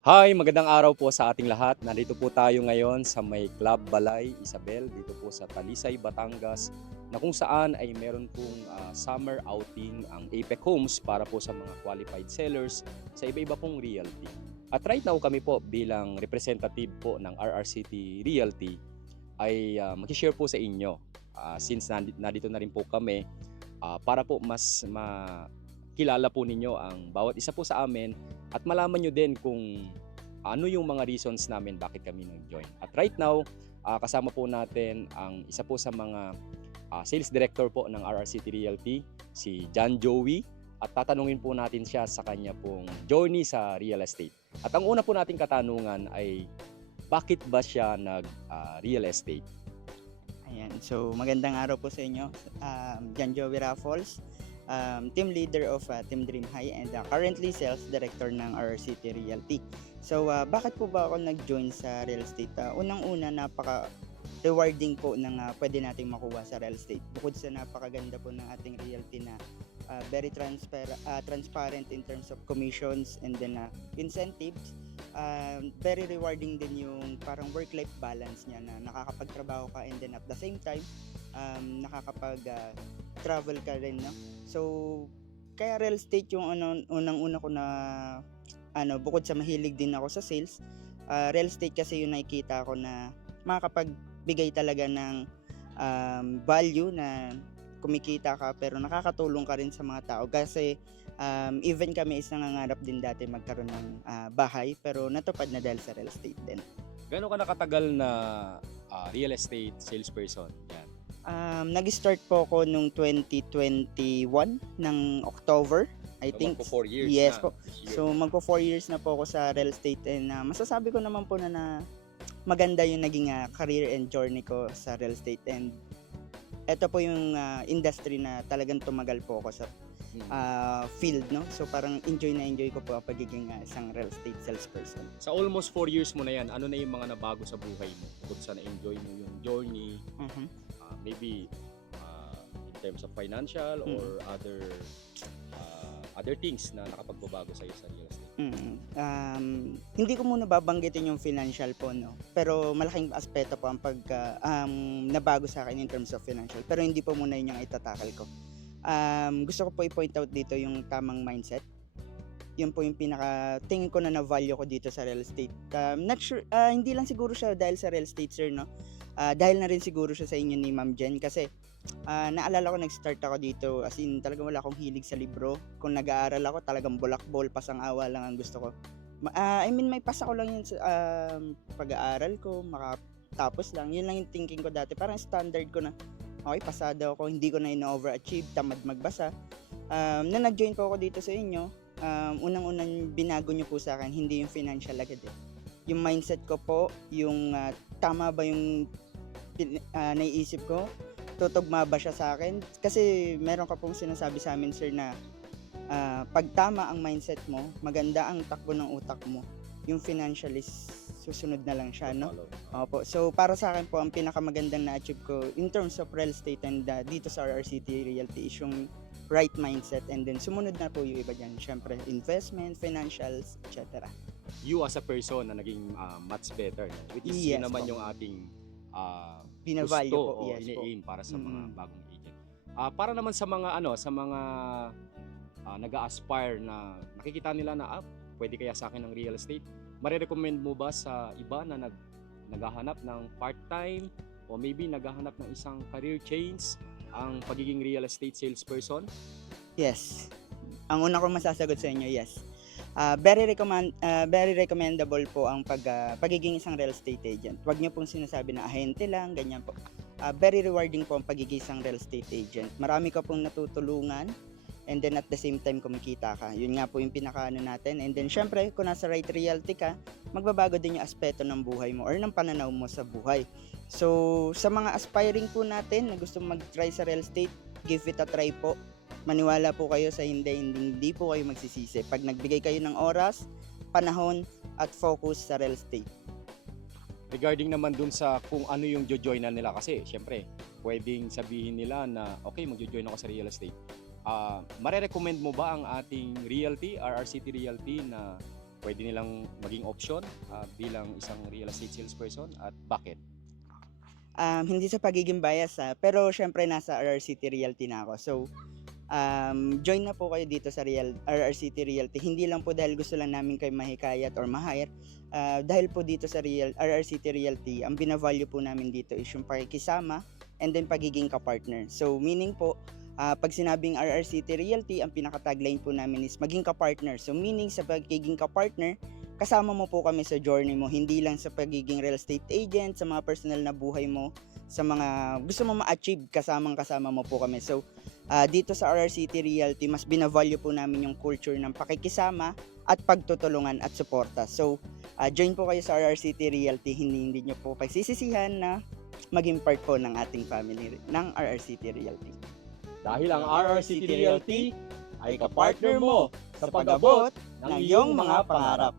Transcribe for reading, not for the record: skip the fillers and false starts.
Hi, magandang araw po sa ating lahat. Nandito po tayo ngayon sa may Club Balay Isabel dito po sa Talisay, Batangas na kung saan ay meron pong summer outing ang APEC Homes para po sa mga qualified sellers sa iba-iba pong realty. At right now kami po bilang representative po ng RRCT Realty ay mag-share po sa inyo since nandito na rin po kami para po mas makilala po ninyo ang bawat isa po sa amin at malaman nyo din kung ano yung mga reasons namin bakit kami nag-join. At right now, kasama po natin ang isa po sa mga sales director po ng RRCT Realty, si John Joey. At tatanungin po natin siya sa kanya pong journey sa real estate. At ang una po nating katanungan ay bakit ba siya nag-real estate? Ayan. So, magandang araw po sa inyo. John Joey Raffles, team leader of Team Dream High and currently sales director ng RRCT Realty. So, bakit po ba ako nag-join sa real estate? Unang-una, napaka rewarding po ng pwede nating makuha sa real estate. Bukod sa napakaganda po ng ating realty na very transparent in terms of commissions and then incentives. Very rewarding din yung parang work-life balance niya na nakakapagtrabaho ka and then at the same time nakakapag travel ka rin, no? So kaya real estate yung unang-una ko na bukod sa mahilig din ako sa sales, real estate kasi yung nakikita ko na makakapagbigay talaga ng value na kumikita ka pero nakakatulong ka rin sa mga tao kasi even kami is nangangarap din dati magkaroon ng bahay pero natupad na dahil sa real estate din. Gano'n ka nakatagal na real estate salesperson? Yan. Nag-start po ako nung 2021 ng October, I So, think. magpo 4 years Yes na po. this year. So magpo 4 years na po ako sa real estate and masasabi ko naman po na maganda yung naging career and journey ko sa real estate and ito po yung industry na talagang tumagal po ako sa field, no? So parang enjoy na enjoy ko po ang pagiging isang real estate salesperson. Sa almost 4 years mo na yan, ano na yung mga nabago sa buhay mo? Bukod sa na-enjoy mo yung journey, Mhm. maybe in terms of financial or other things na nakapagbabago sa'yo sa real estate. Hindi ko muna babanggitin yung financial po, no? Pero malaking aspeto po ang nabago sa akin in terms of financial. Pero hindi po muna yun yung itatakal ko. Gusto ko po i-point out dito yung tamang mindset. Yun po yung tingin ko na na-value ko dito sa real estate. Not sure, hindi lang siguro siya dahil sa real estate, sir, no? Dahil na rin siguro siya sa inyo ni Ma'am Jen kasi naalala ko nag-start ako dito as in talagang wala akong hilig sa libro. Kung nag-aaral ako talagang bulakbol, pasang-awa lang ang gusto ko. I mean may pasa ko lang yun sa pag-aaral ko, makatapos lang. Yun lang yung thinking ko dati. Parang standard ko na okay, pasado ako, hindi ko na in-overachieve, tamad magbasa. Nung nag-join po ako dito sa inyo, unang-unang binago nyo po sa akin, hindi yung financial agad eh. Yung mindset ko po, yung tama ba yung naiisip ko, tutugma ba siya sa akin? Kasi meron ka pong sinasabi sa amin, sir, na pag tama ang mindset mo, maganda ang takbo ng utak mo, yung financial is susunod na lang siya, no? Follow. Opo. So para sa akin po ang pinakamagandang na-achieve ko in terms of real estate and dito sa RRCT Realty is yung right mindset and then sumunod na po yung iba dyan. Syempre investment, financials, etc. You as a person na naging much better, no? Which is yun Yes naman po. yung ating Binavalue gusto po. o Yes po. ini-aim para sa mga Mm-mm. bagong agent. Para naman sa mga nag-a-aspire na nakikita nila na pwede kaya sa akin ng real estate, marirecommend mo ba sa iba na naghahanap ng part-time o maybe naghahanap ng isang career change ang pagiging real estate salesperson? Yes. Ang una kong masasagot sa inyo, yes. Very recommendable po ang pagiging isang real estate agent. Huwag niyo pong sinasabi na ahente lang, ganyan po. Very rewarding po ang pagiging isang real estate agent. Marami ka pong natutulungan and then at the same time kumikita ka. Yun nga po yung pinakaano natin. And then syempre, kung nasa right realty ka, magbabago din yung aspeto ng buhay mo or ng pananaw mo sa buhay. So, sa mga aspiring po natin na gusto mag-try sa real estate, give it a try po. Maniwala po kayo sa hindi po kayo magsisisi. Pag nagbigay kayo ng oras, panahon, at focus sa real estate. Regarding naman dun sa kung ano yung jojoinan nila kasi syempre pwedeng sabihin nila na okay magjo-join ako sa real estate. Marerecommend mo ba ang ating realty, RRCT Realty na pwede nilang maging option bilang isang real estate salesperson at bakit? Hindi sa pagiging bias pero syempre nasa RRCT Realty na ako. So, join na po kayo dito sa RRCT Realty. Hindi lang po dahil gusto lang namin kayo mahikayat or ma-hire. Dahil po dito sa RRCT Realty, ang binavalue po namin dito is yung pakikisama and then pagiging kapartner. So, meaning po, pag sinabing RRCT Realty, ang pinaka-tagline po namin is maging kapartner. So, meaning sa pagiging kapartner, kasama mo po kami sa journey mo, hindi lang sa pagiging real estate agent, sa mga personal na buhay mo, sa mga gusto mo ma-achieve, kasama mo po kami. So, dito sa RRCT Realty, mas binavalue po namin yung culture ng pakikisama at pagtutulungan at suporta. So, join po kayo sa RRCT Realty, hindi nyo po pagsisisihan na maging part po ng ating family ng RRCT Realty. Dahil ang RRCT Realty ay kapartner mo sa pag-abot ng iyong mga pangarap.